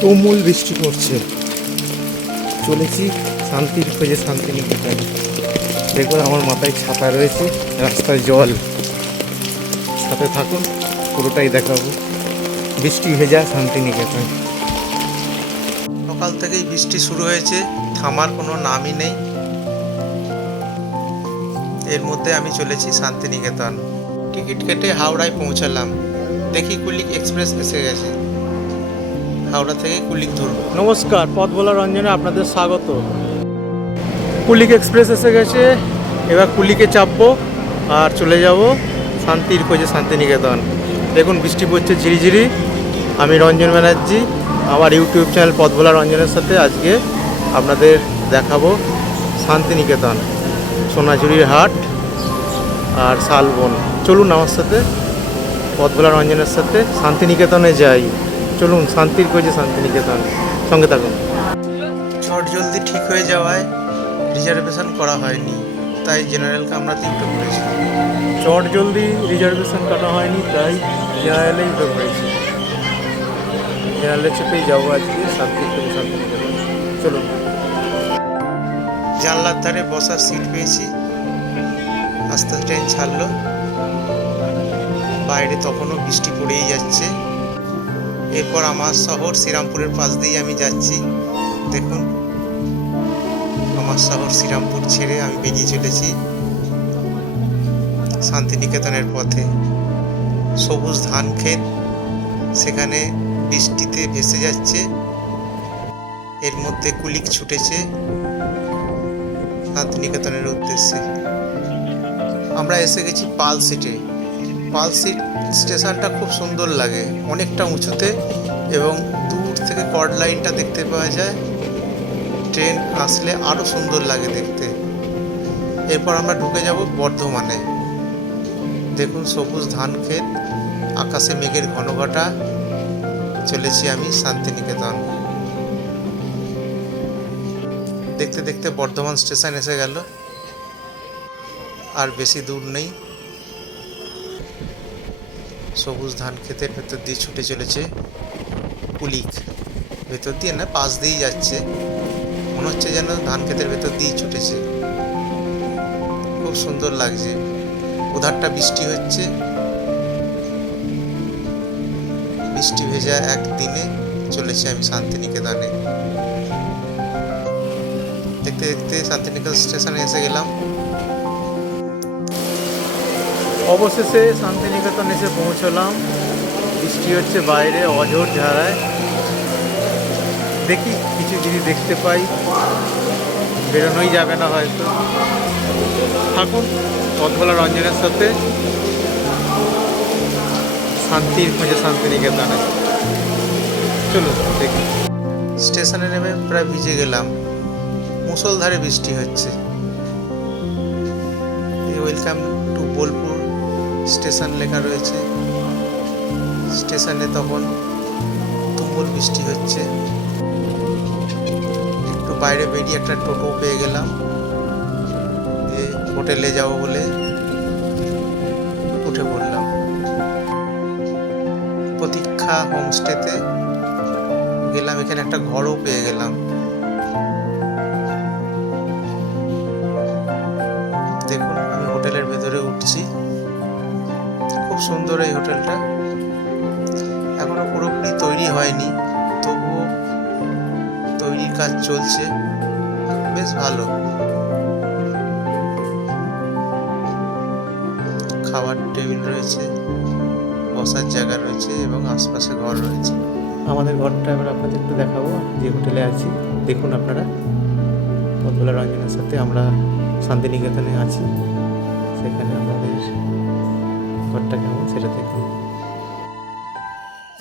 তুমুল বৃষ্টি পড়ছে। চলেছি শান্তির খোঁজে শান্তিনিকেতন। দেখুন আমার মাথায় ছাতা রয়েছে, রাস্তায় জল। সাথে থাকুন, পুরোটাই দেখাবো। বৃষ্টি ভেজা শান্তিনিকেতন। সকাল থেকেই বৃষ্টি শুরু হয়েছে, থামার কোনো নামই নেই। এর মধ্যে আমি চলেছি শান্তিনিকেতন। টিকিট কেটে হাওড়ায় পৌঁছালাম। দেখি কুলিক এক্সপ্রেস এসে গেছে। হাওড়া থেকে কুলিক ধরব। নমস্কার, পথ ভোলা রঞ্জনে আপনাদের স্বাগত। কুলিক এক্সপ্রেস এসে গেছে। এবার কুলিকে চাপবো আর চলে যাব শান্তির খোঁজে শান্তিনিকেতন। দেখুন বৃষ্টি পড়ছে ঝিরিঝিরি। আমি রঞ্জন ব্যানার্জি, আমার ইউটিউব চ্যানেল পথ ভোলা রঞ্জনের সাথে আজকে আপনাদের দেখাবো শান্তিনিকেতন, সোনাঝুরির হাট আর শালবন। চলুন আমার সাথে, পথ ভোলা রঞ্জনের সাথে শান্তিনিকেতনে যাই। চলুন, শান্তির খোঁজে শান্তিনিকেতন, সঙ্গে থাকুন। চট জলদি ঠিক হয়ে যাওয়ায় রিজার্ভেশন করা হয়নি, তাই জেনারেল কামরাতেই উঠে পড়েছি। চট জলদি রিজার্ভেশন করা হয়নি, তাই জেনারেলেই উঠে পড়েছি। জেনারেলে চেপেই যাবো আজকে শান্তির খোঁজে শান্তিনিকেতন। চলুন। জানলার ধারে বসার সিট পেয়েছি। আস্তে আস্তে ট্রেন ছাড়লো। বাইরে তখনও বৃষ্টি পড়েই যাচ্ছে। এরপর আমার শহর শ্রীরামপুরের পাশ দিয়ে আমি যাচ্ছি। দেখুন আমার শহর শ্রীরামপুর ছেড়ে আমি বেরিয়ে চলেছি শান্তিনিকেতনের পথে। সবুজ ধান ক্ষেত সেখানে বৃষ্টিতে ভেসে যাচ্ছে। এর মধ্যে কুলিক ছুটেছে শান্তিনিকেতনের উদ্দেশ্যে। আমরা এসে গেছি পালসিটে। পালসিট স্টেশনটা খুব সুন্দর লাগে, অনেকটা উঁচুতে, এবং দূর থেকে কর্ড লাইনটা দেখতে পাওয়া যায়। ট্রেন আসলে আরও সুন্দর লাগে দেখতে। এরপর আমরা ঢুকে যাব বর্ধমানে। দেখুন সবুজ ধান ক্ষেত, আকাশে মেঘের ঘনঘটা। চলেছি আমি শান্তিনিকেতন। দেখতে দেখতে বর্ধমান স্টেশন এসে গেল, আর বেশি দূর নেই। সবুজ ধান ক্ষেতের ভেতর দিয়ে ছুটে চলেছে কুলিক। ভেতর দিয়ে না, পাশ দিয়েই যাচ্ছে। মনে হচ্ছে যেন ধান ক্ষেতের ভেতর দিয়েই ছুটেছে। খুব সুন্দর লাগছে। উধারটা বৃষ্টি হচ্ছে। বৃষ্টি ভেজা একদিনে চলেছি আমি শান্তিনিকেতনে। দেখতে দেখতে শান্তিনিকেতন স্টেশনে এসে গেলাম। অবশেষে শান্তিনিকেতন এসে পৌঁছলাম। বৃষ্টি হচ্ছে বাইরে অঝোর ধারায়। দেখি কিছু যদি দেখতে পাই। বেরোনোই যাবে না হয়তো। থাকুন পথ ভোলা রঞ্জনের সাথে শান্তির খোঁজে শান্তিনিকেতনে। চলুন দেখি। স্টেশনে নেমে প্রায় ভিজে গেলাম। মুষলধারে বৃষ্টি হচ্ছে। ওয়েলকাম টু বোলপুর স্টেশন লেখা রয়েছে। স্টেশনে তখন তুমুল বৃষ্টি হচ্ছে। একটু বাইরে বেরিয়ে একটা টোটো পেয়ে গেলাম। হোটেলে যাব বলে উঠে পড়লাম। প্রতীক্ষা হোমস্টেতে গেলাম। এখানে একটা ঘরও পেয়ে গেলাম। দেখুন আমি হোটেলের ভেতরে উঠছি। খুব সুন্দর এই হোটেলটা। এখনো পুরোপুরি তৈরি হয়নি, তবুও তৈরির কাজ চলছে। বেশ ভালো। খাবার টেবিল রয়েছে, বসার জায়গা রয়েছে, এবং আশপাশে ঘর রয়েছে। আমাদের ঘরটা এবার আপনাদের একটু দেখাবো, যে হোটেলে আছি। দেখুন আপনারা, পথ ভোলা রঞ্জনের সাথে আমরা শান্তিনিকেতনে আছি। সেখানে আমাদের ঘরটা কেমন সেটা দেখুন।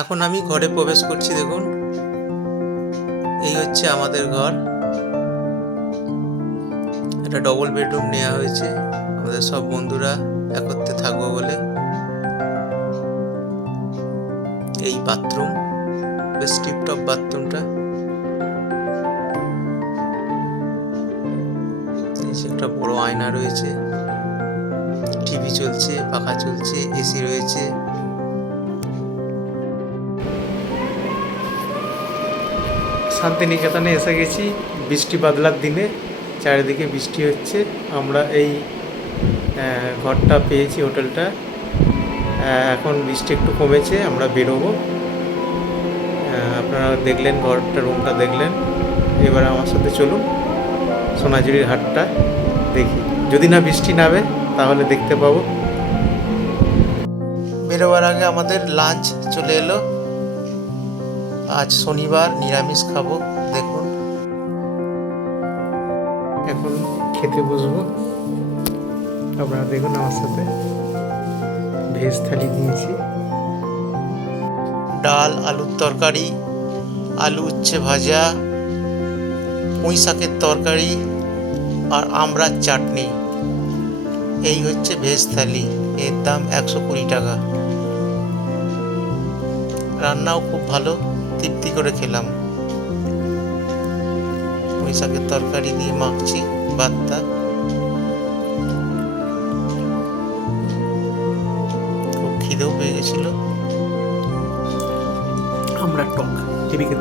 এখন আমি ঘরে প্রবেশ করছি। দেখুন এই হচ্ছে আমাদের ঘর। একটা ডবল বেডরুম নেওয়া হয়েছে আমাদের সব বন্ধুরা একত্রে থাকবো বলে। এই বাথরুম, বেশ টিপটপ বাথরুমটা। একটা বড় আয়না রয়েছে, টিভি চলছে, পাখা চলছে, এসি রয়েছে। শান্তিনিকেতনে এসে গেছি বৃষ্টি বাদলার দিনে, চারিদিকে বৃষ্টি হচ্ছে। আমরা এই ঘরটা পেয়েছি, হোটেলটা। এখন বৃষ্টি একটু কমেছে, আমরা বেরোবো। আপনারা দেখলেন ঘরটা, রুমটা দেখলেন। এবার আমার সাথে চলুন সোনাঝুরির হাটটা দেখি। যদি না বৃষ্টি নামে তাহলে দেখতে পাবো। বেরোবার আগে আমাদের লাঞ্চ চলে এলো। আজ শনিবার, নিরামিষ খাবো। দেখুন এখন খেতে বসবো। আপনারা দেখুন আমার সাথে ভেজ থালি নিয়েছি, ডাল, আলুর তরকারি, আলু উচ্ছে ভাজা, পুঁই শাকের তরকারি আর আমড়ার চাটনি। এই হচ্ছে ভেজ থালি। এর দাম 120 টাকা। রান্নাও খুব ভালো, তৃপ্তি করে খেলাম। পুঁই শাকের তরকারি দিয়ে মাখছি ভাতটা। খুব খিদেও পেয়ে গেছিল। আমরা টক টিভিকে,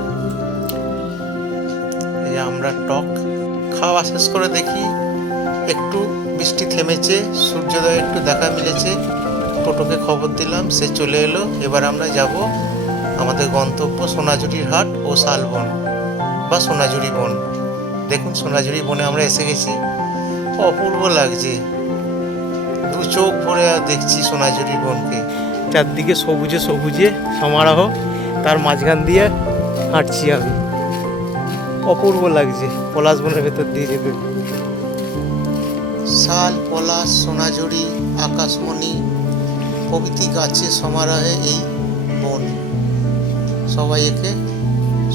এই আমরা টক খাওয়া শেষ করে দেখি একটু বৃষ্টি থেমেছে, সূর্যোদয় একটু দেখা মিলেছে। টোটোকে খবর দিলাম, সে চলে এলো। এবার আমরা যাব আমাদের গন্তব্য সোনাঝুরির হাট ও শালবন বা সোনাঝুরি বন। দেখুন সোনাঝুরি বনে আমরা এসে গেছি। অপূর্ব লাগছে, দু চোখ ভরে দেখছি সোনাঝুরি বনকে। চারদিকে সবুজে সবুজে সমারোহ, তার মাঝখান দিয়ে হাঁটছি আমি। অপূর্ব লাগছে পলাশ বনের ভেতর দিয়ে যেতে। শাল, পলাশ, সোনাঝুরি, আকাশমণি প্রভৃতি গাছের সমারোহে এই বন। সবাই একে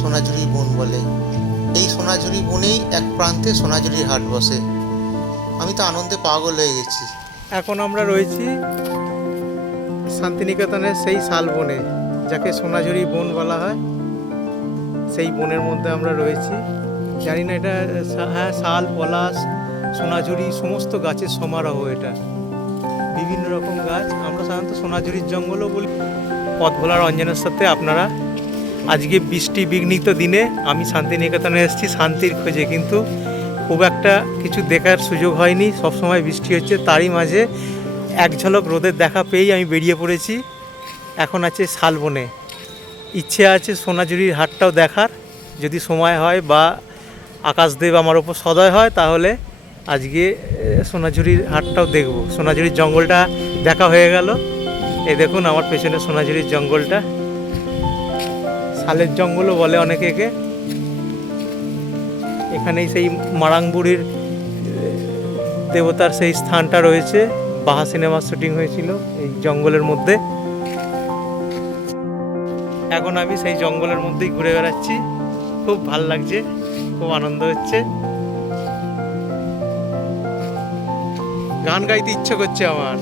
সোনাঝুরি বন বলে। এই সোনাঝুরি বনেই এক প্রান্তে সোনাঝুরির হাট বসে। আমি তো আনন্দে পাগল হয়ে গেছি। এখন আমরা রয়েছি শান্তিনিকেতনের সেই শাল বনে, যাকে সোনাঝুরি বন বলা হয়। সেই বনের মধ্যে আমরা রয়েছি। জানি না এটা, হ্যাঁ, শাল, পলাশ, সোনাঝুরি সমস্ত গাছের সমারোহ এটা। বিভিন্ন রকম গাছ। আমরা সাধারণত সোনাঝুরির জঙ্গলও বলি। পথ ভোলা রঞ্জনের সাথে আপনারা, আজকে বৃষ্টি বিঘ্নিত দিনে আমি শান্তিনিকেতনে এসেছি শান্তির খোঁজে, কিন্তু খুব একটা কিছু দেখার সুযোগ হয়নি। সবসময় বৃষ্টি হচ্ছে, তারই মাঝে এক ঝলক রোদের দেখা পেয়েই আমি বেরিয়ে পড়েছি। এখন আছে শালবনে। ইচ্ছে আছে সোনাঝুরির হাটটাও দেখার, যদি সময় হয় বা আকাশদেব আমার ওপর সদয় হয়, তাহলে আজকে সোনাঝুরির হাটটাও দেখব। সোনাঝুরির জঙ্গলটা দেখা হয়ে গেল। এই দেখুন আমার পেছনে সোনাঝুরির জঙ্গলটা। শালের জঙ্গলও বলে অনেকে একে। এখানেই সেই মারাংবুড়ির দেবতার সেই স্থানটা রয়েছে। বাহা সিনেমার শুটিং হয়েছিল এই জঙ্গলের মধ্যে। এখন আমি সেই জঙ্গলের মধ্যেই ঘুরে বেড়াচ্ছি। খুব ভাল লাগছে, খুব আনন্দ হচ্ছে। গান গাইতে ইচ্ছে করছে আমার।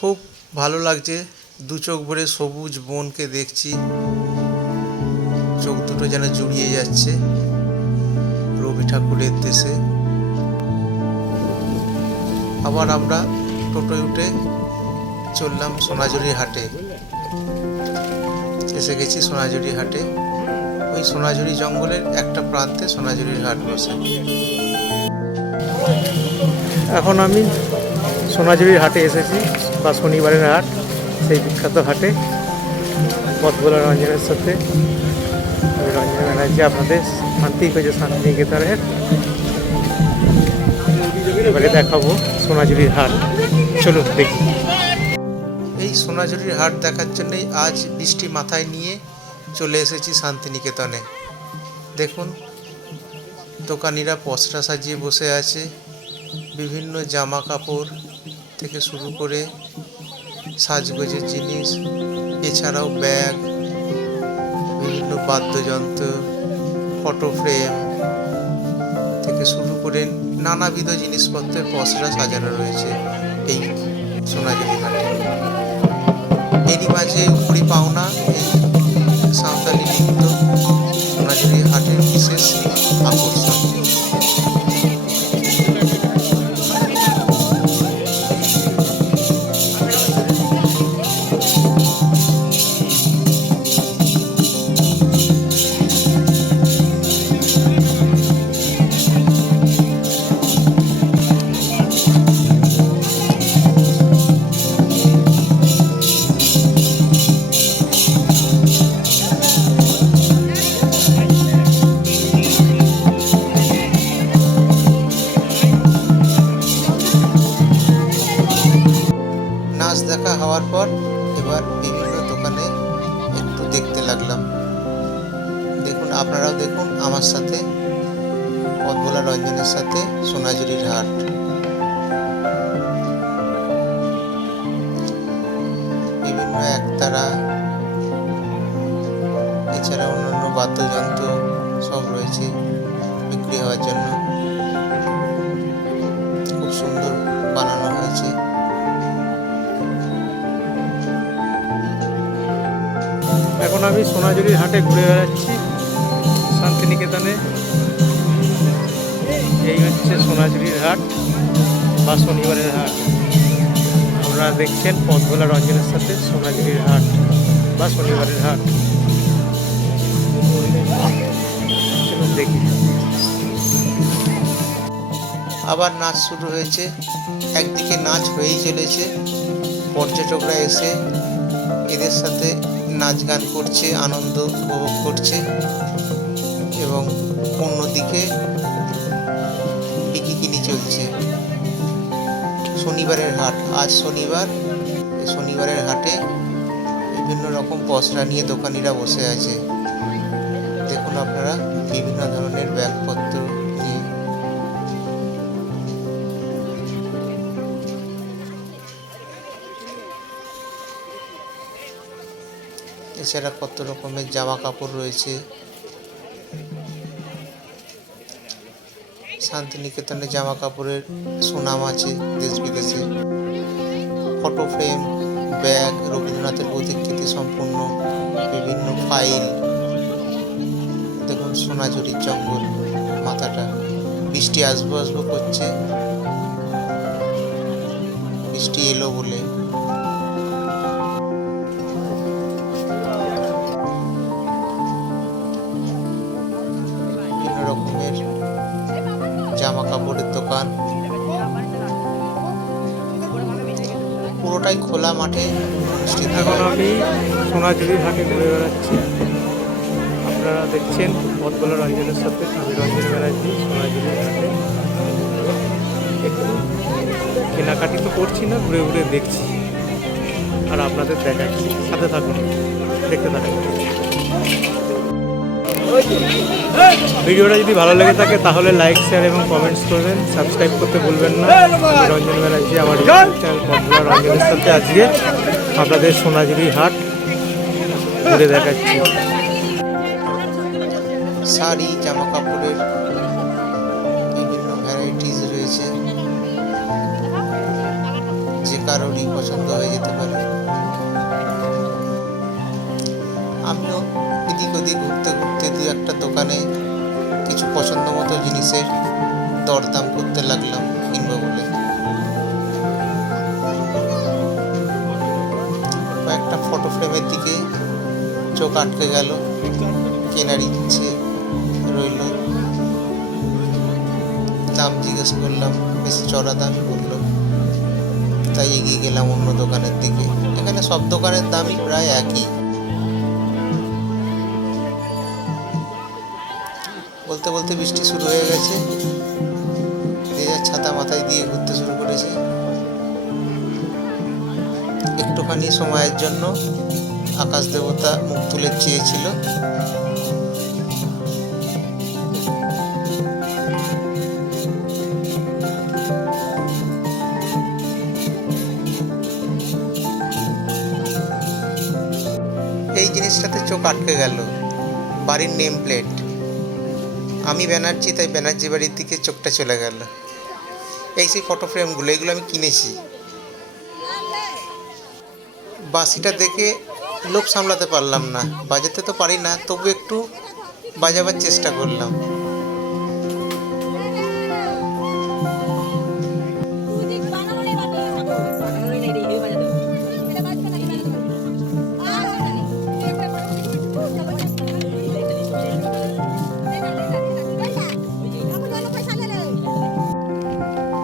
খুব ভালো লাগছে, দু চোখ ভরে সবুজ বনকে দেখছি। চোখ দুটো যেন জুড়িয়ে যাচ্ছে রবি ঠাকুরের দেশে। আবার আমরা টোটোয় উঠে চললাম সোনাঝুরি হাটে। এসে গেছি সোনাঝুরি হাটে। ওই সোনাঝুরি জঙ্গলের একটা প্রান্তে সোনাঝুরির হাট বসে। এখন আমি সোনাঝুরির হাটে এসেছি, বা শনিবারের হাট, সেই বিখ্যাত হাটে পথ ভোলা রঞ্জনের সাথে। আমি রঞ্জন ব্যানার্জি, আপনাদের শান্তিনিকেতনের। এবারে দেখাবো সোনাঝুরির হাট, চলুন দেখি। এই সোনাঝুরির হাট দেখার জন্যই আজ বৃষ্টি মাথায় নিয়ে চলে এসেছি শান্তিনিকেতনে। দেখুন, দোকানিরা পসরা সাজিয়ে বসে আছে। বিভিন্ন জামা কাপড় থেকে শুরু করে সাজগোজের জিনিস, এছাড়াও ব্যাগ, বিভিন্ন বাদ্যযন্ত্র, ফটো ফ্রেম থেকে শুরু করে নানাবিধ জিনিসপত্রের পসরা সাজানো রয়েছে এই সোনাঝুরি হাটে। এরই মাঝে উপরি পাওনা এই সাঁওতালি নৃত্য সোনাঝুরি হাটের বিশেষ আকর্ষণ। নাচ দেখা হওয়ার পর এবার বিভিন্ন দোকানে একটু দেখতে লাগলাম। দেখুন, আপনারাও দেখুন আমার সাথে, পথ ভোলা রঞ্জনের সাথে সোনাঝুরির হাট। বিভিন্ন একতারা, এছাড়া অন্যান্য বাদ্যযন্ত্র সব রয়েছে বিক্রি হওয়ার জন্য। খুব সুন্দর বানানো হয়েছে। এখন আমি সোনাঝুরির হাটে ঘুরে বেড়াচ্ছি শান্তিনিকেতনে। এই হচ্ছে সোনাঝুরির হাট বা শনিবারের হাট। আপনারা দেখছেন পথ ভোলা রঞ্জনের সাথে সোনাঝুরির হাট বা শনিবারের হাট। চলুন দেখি। আবার নাচ শুরু হয়েছে। একদিকে নাচ হয়েই চলেছে, পর্যটকরা এসে এদের সাথে নাচ গান করছে, আনন্দ উপভোগ করছে, এবং অন্যদিকে বিকিনি চলছে। শনিবারের হাট, আজ শনিবার। এই শনিবারের হাটে বিভিন্ন রকম পসরা নিয়ে দোকানিরা বসে আছে। দেখুন আপনারা, বিভিন্ন ধরনের ব্যাগপত্র নিয়ে। এছাড়া কত রকমের জামা কাপড় রয়েছে। শান্তিনিকেতনে জামা কাপড়ের সুনাম আছে দেশ বিদেশে। ফটো ফ্রেম, ব্যাগ, রবীন্দ্রনাথের প্রতিকৃতি সম্পূর্ণ বিভিন্ন ফাইল। দেখুন সোনাঝুরির জঙ্গল মাথাটা। বৃষ্টি আসবো আসবো করছে, বৃষ্টি এলো বলে। বিভিন্ন রকমের জামা কাপড়ের দোকান, পুরোটাই খোলা মাঠে অনুষ্ঠিত। এখন আমি সোনাঝুরির হাটে ঘুরে বেড়াচ্ছি। আপনারা দেখছেন পথ ভোলা রঞ্জনের সাথে আমি রঞ্জন ব্যানার্জি, সোনাঝুরির হাটে। একটু কেনাকাটি তো করছি না, ঘুরে ঘুরে দেখছি আর আপনাদের দেখাচ্ছি। সাথে থাকুন, দেখতে থাকুন। ভিডিওটা যদি ভালো লেগে থাকে তাহলে লাইক, শেয়ার এবং কমেন্টস করবেন। সাবস্ক্রাইব করতে ভুলবেন না। আমি রঞ্জন ব্যানার্জি, আমার ইউটিউব চ্যানেল পথ ভোলা রঞ্জনের সাথে আজকে আপনাদের সোনাঝুরি হাট ঘুরে দেখাচ্ছি। শাড়ি, জামা কাপড়ের বিভিন্ন ভ্যারাইটিস রয়েছে, যে কারোরই পছন্দ হয়ে যেতে পারে। আমিও এদিক ওদিক ঘুরতে ঘুরতে দু একটা দোকানে কিছু পছন্দ মতো জিনিসের দরদাম করতে লাগলাম কিনবো বলে। কয়েকটা ফটো ফ্রেমের দিকে চোখ আটকে গেল, কেনার ইচ্ছে রইল। দাম জিজ্ঞেস করলাম, বেশ চড়া দামই বললো। তাই এগিয়ে গেলাম অন্য দোকানের দিকে। এখানে সব দোকানের দামই প্রায় একই। বলতে বলতে বৃষ্টি শুরু হয়ে গেছে, যে যার ছাতা মাথায় দিয়ে ঘুরতে শুরু করেছে। একটুখানি সময়ের জন্য আকাশ দেবতা মুখ তুলে চেয়েছিল। এই জিনিসটাতে চোখ আটকে গেল, বাড়ির নেম প্লেট। আমি ব্যানার্জি, তাই ব্যানার্জি বাড়ির দিকে চোখটা চলে গেল। এই সেই ফটো ফ্রেমগুলো, এগুলো আমি কিনেছি। বাঁশিটা দেখে লোভ সামলাতে পারলাম না, বাজাতে তো পারি না, তবু একটু বাজাবার চেষ্টা করলাম।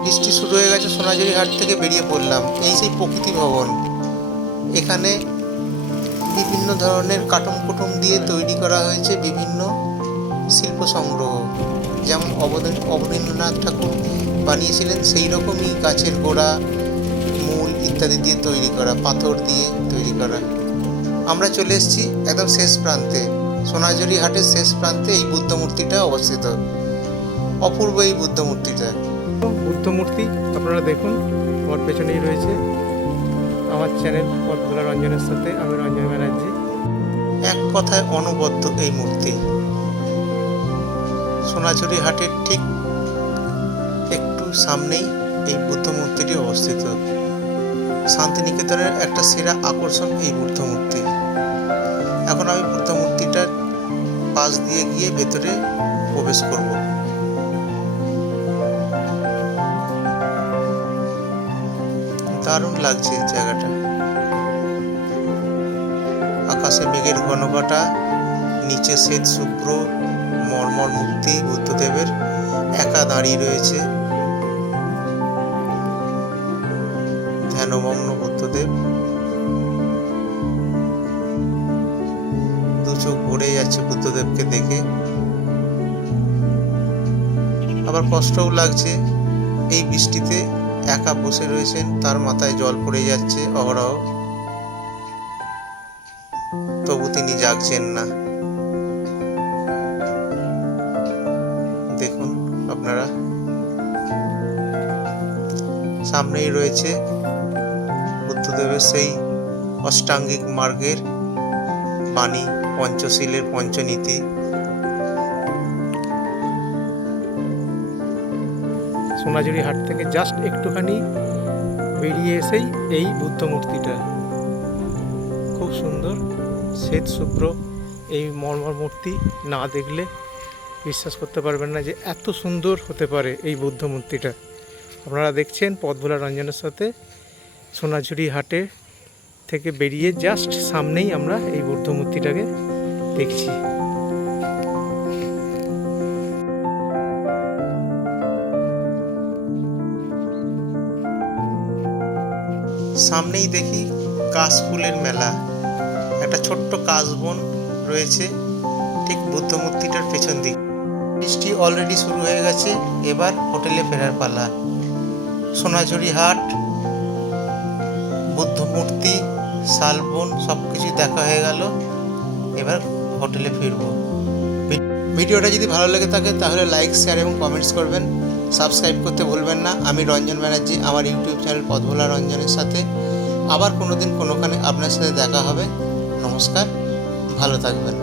বৃষ্টি শুরু হয়ে গেছে, সোনাঝুরি হাট থেকে বেরিয়ে পড়লাম। এই সেই প্রকৃতি ভবন। এখানে বিভিন্ন ধরনের কার্টুন কুটুম দিয়ে তৈরি করা হয়েছে বিভিন্ন শিল্প সংগ্রহ, যেমন অবনীন্দ্রনাথ ঠাকুর বানিয়েছিলেন সেই রকমই গাছের গোড়া, মূল ইত্যাদি দিয়ে তৈরি করা, পাথর দিয়ে তৈরি করা। আমরা চলে এসেছি একদম শেষ প্রান্তে, সোনাঝুরি হাটের শেষ প্রান্তে এই বুদ্ধ মূর্তিটা অবস্থিত। অপূর্ব এই বুদ্ধ মূর্তিটা। বুদ্ধ মূর্তি আপনারা দেখুন, আমার পেছনেই রয়েছে। আমার চ্যানেল পথভোলা রঞ্জনের সাথে আমি রঞ্জন ব্যানার্জি। এক কথায় অনবদ্য এই মূর্তি। সোনাঝুরি হাটের ঠিক একটু সামনেই এই বুদ্ধ মূর্তিটি অবস্থিত। শান্তিনিকেতনের একটা সেরা আকর্ষণ এই বুদ্ধ মূর্তি। এখন আমি বুদ্ধ মূর্তিটার পাশ দিয়ে গিয়ে ভেতরে প্রবেশ করব। দারুণ লাগছে জায়গাটা। আকাশে মেঘের ঘনঘটা, নিচে শ্বেত শুভ্র মর্মর মূর্তি বুদ্ধদেবের একা দাঁড়িয়ে রয়েছে। ধ্যানমগ্ন বুদ্ধদেব, দু চোখ ভরে যাচ্ছে বুদ্ধদেবকে দেখে। আবার কষ্টও লাগছে, এই বৃষ্টিতে একা বসে রয়েছেন, তার মাথায় জল পড়ে যাচ্ছে অহরহ, তবু তিনি জাগছেন না। দেখুন আপনারা, সামনেই রয়েছে বুদ্ধদেবের সেই অষ্টাঙ্গিক মার্গের বাণী, পঞ্চশীলের পঞ্চনীতি। সোনাঝুরি হাট থেকে জাস্ট একটুখানি বেরিয়ে এসেই এই বুদ্ধ মূর্তিটা খুব সুন্দর, শ্বেত শুভ্র এই মর্মর মূর্তি না দেখলে বিশ্বাস করতে পারবেন না যে এত সুন্দর হতে পারে এই বুদ্ধ মূর্তিটা। আপনারা দেখছেন পথভোলা রঞ্জনের সাথে সোনাঝুরি হাটে থেকে বেরিয়ে জাস্ট সামনেই আমরা এই বুদ্ধ মূর্তিটাকে দেখছি। সামনেই দেখি কাশফুলের মেলা। একটা ছোট্ট কাশবন রয়েছে ঠিক বুদ্ধ মূর্তিটার পেছন দিক। বৃষ্টি অলরেডি শুরু হয়ে গেছে, এবার হোটেলে ফেরার পালা। সোনাঝুরি হাট, বুদ্ধ মূর্তি, শালবন সব কিছু দেখা হয়ে গেল, এবার হোটেলে ফিরবো। ভিডিওটা যদি ভালো লেগে থাকে তাহলে লাইক, শেয়ার এবং কমেন্টস করবেন। সাবস্ক্রাইব করতে ভুলবেন না। আমি রঞ্জন ব্যানার্জি, আমার ইউটিউব চ্যানেল পথভোলা রঞ্জনের সাথে আবার কোনোদিন কোনোখানে আপনার সাথে দেখা হবে। নমস্কার, ভালো থাকবেন।